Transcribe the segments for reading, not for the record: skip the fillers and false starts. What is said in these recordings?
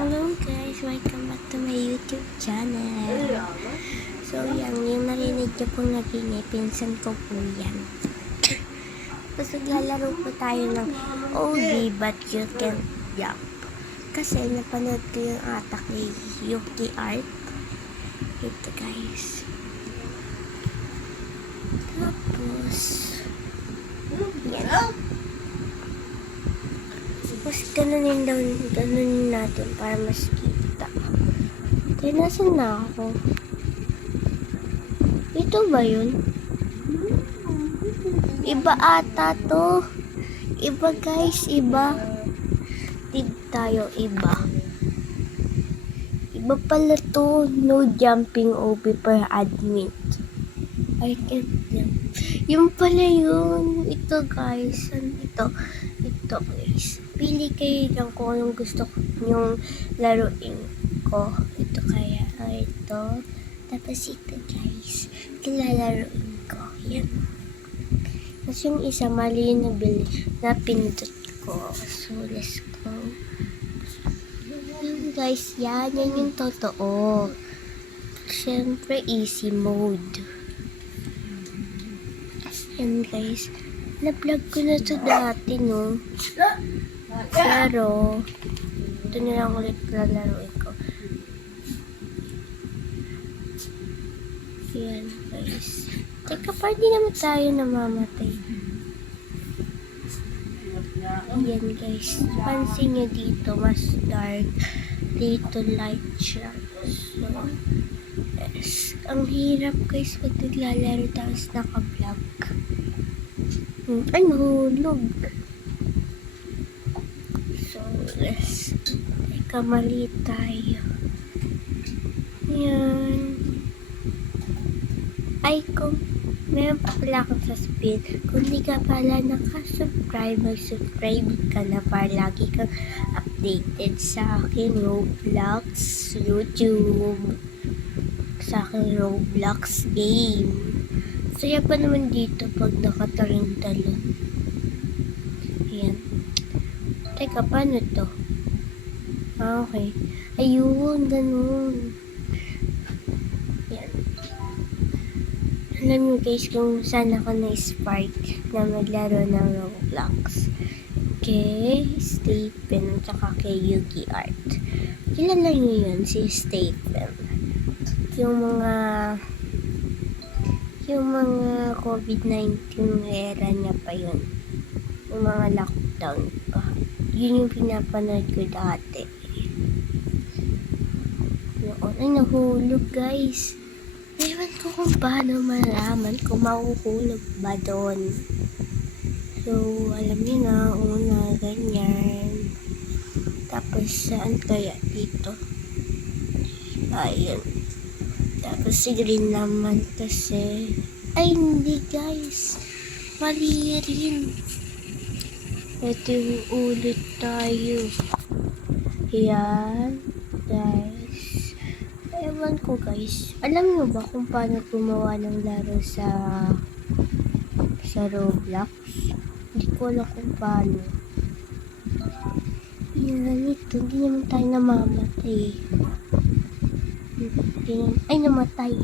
Hello guys, welcome back to my YouTube channel. So yan, yung narinig niyo pong naging pinsan ko po yan. Tapos naglalaro po tayo ng OB but you can't jump. Kasi napanood ko yung atak ni Yuki Art. Ito guys. Tapos yan. Tapos ganunin natin para mas kita. Kaya nasan na ako? Ito ba yun? Iba ata to. Iba guys, iba. Tip tayo, iba. Iba pala to. No jumping OP per admit. I can't jump. Yung pala yun. Ito guys. Ito guys. Pili kayo lang kung anong gusto nyong laruin ko. Ito kaya. Ito. Tapos ito guys. Kilalaruin ko. Yan. Tapos yung isa mali na pinindot ko. So let's go. Yan guys. Yan yung totoo. Siyempre easy mode. Yan guys. Na-vlog ko na to dati, no? Pero, ito na lang ulit lalaroin ko. Yan, guys. Teka, parang di naman tayo namamatay. Yan, guys. Pansin nyo dito, mas dark. Dito, light siya. So, yes. Ang hirap, guys, pag naglalaro tapos naka-vlog. Ay, nahulog. So, let's teka, mali tayo. Yan. Ay, kung meron pa pala akong sasabihin, kung di ka pala nakasubscribe, mag-subscribe ka na para lagi kang updated sa aking Roblox YouTube, sa aking Roblox game. Saya pa naman dito pag nakataling-talon. Ayan. Teka, paano to? Okay. Ayun, ganun. Ayan. Alam nyo guys kung saan ako na-spark na maglaro ng Roblox. Kay Stephen at saka kay Yuki Art. Kilala nyo yun, si Stephen. Yung mga COVID-19 era niya pa yun. Yung mga lockdown pa. Yun yung pinapanood ko dati. Noon ay nahulog guys. Ewan ko kung paano malaman kung mahuhulog ba doon. So, alam niyo na, una, ganyan. Tapos, saan kaya dito? Ayun. Tapos si green naman kasi. Ay, hindi guys. Mali rin. Ito yung ulit tayo. Yan. Guys. Ewan ko guys. Alam nyo ba kung paano gumawa ng laro sa Roblox? Hindi ko alam kung paano. Yan, ito. Hindi naman tayo namamatay. Ay, namatay.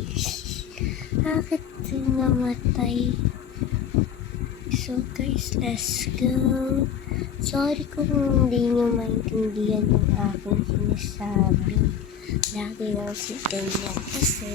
Bakit namatay? So, guys, let's go. Sorry kung hindi nyo maintindihan yung aking sinasabi. Lagi lang si ganyan kasi